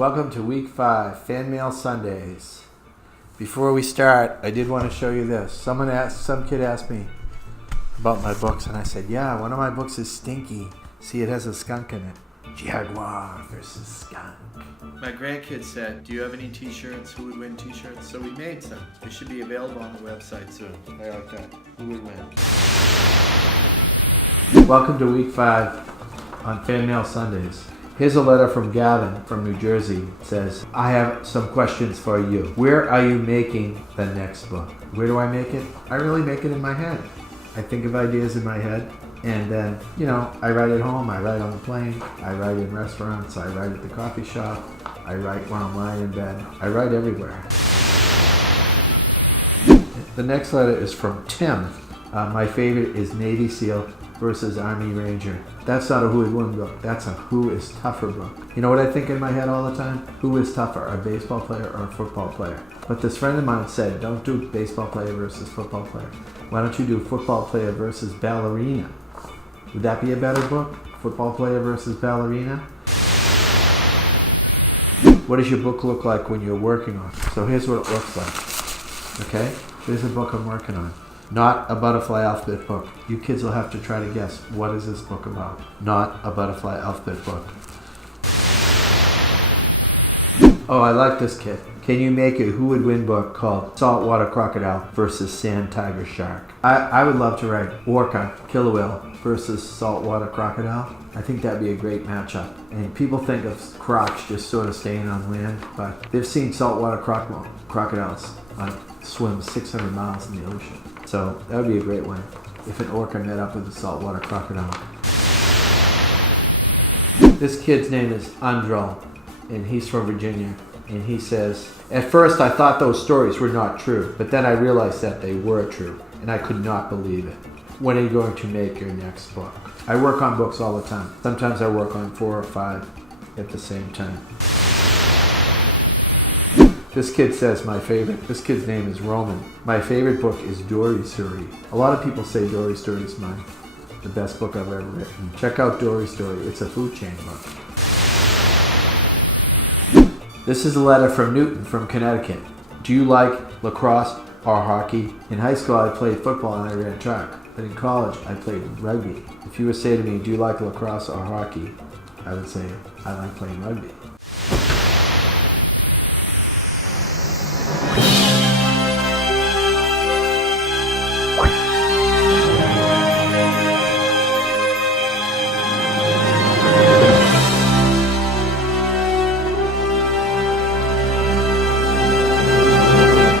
Welcome to week 5, Fan Mail Sundays. Before we start, I did want to show you this. Some kid asked me about my books, and I said, yeah, one of my books is stinky. See, it has a skunk in it. Jaguar versus skunk. My grandkid said, do you have any t-shirts? Who would win t-shirts? So we made some. They should be available on the website soon. I like that. Who would win? Welcome to week 5 on Fan Mail Sundays. Here's a letter from Gavin from New Jersey. It says, I have some questions for you. Where are you making the next book? Where do I make it? I really make it in my head. I think of ideas in my head, and then, I write at home, I write on the plane, I write in restaurants, I write at the coffee shop, I write when I'm lying in bed. I write everywhere. The next letter is from Tim. My favorite is Navy SEAL versus Army Ranger. That's not a who would win book. That's a who is tougher book. You know what I think in my head all the time? Who is tougher, a baseball player or a football player? But this friend of mine said, don't do baseball player versus football player. Why don't you do football player versus ballerina? Would that be a better book? Football player versus ballerina? What does your book look like when you're working on it? So here's what it looks like. Okay? Here's a book I'm working on. Not a butterfly alphabet book. You kids will have to try to guess, what is this book about? Not a butterfly alphabet book. Oh, I like this kid. Can you make a who would win book called Saltwater Crocodile versus Sand Tiger Shark? I would love to write Orca Killer Whale versus Saltwater Crocodile. I think that'd be a great matchup. And people think of crocs just sort of staying on land, but they've seen saltwater crocodiles swim 600 miles in the ocean. So that would be a great one if an orca met up with a saltwater crocodile. This kid's name is Andrel, and he's from Virginia. And he says, at first I thought those stories were not true, but then I realized that they were true, and I could not believe it. When are you going to make your next book? I work on books all the time. Sometimes I work on 4 or 5 at the same time. This kid says this kid's name is Roman. My favorite book is Dory's Story. A lot of people say Dory's Story is the best book I've ever written. Check out Dory's Story. It's a food chain book. This is a letter from Newton from Connecticut. Do you like lacrosse or hockey? In high school I played football and I ran track, but in college I played rugby. If you would say to me, do you like lacrosse or hockey? I would say, I like playing rugby.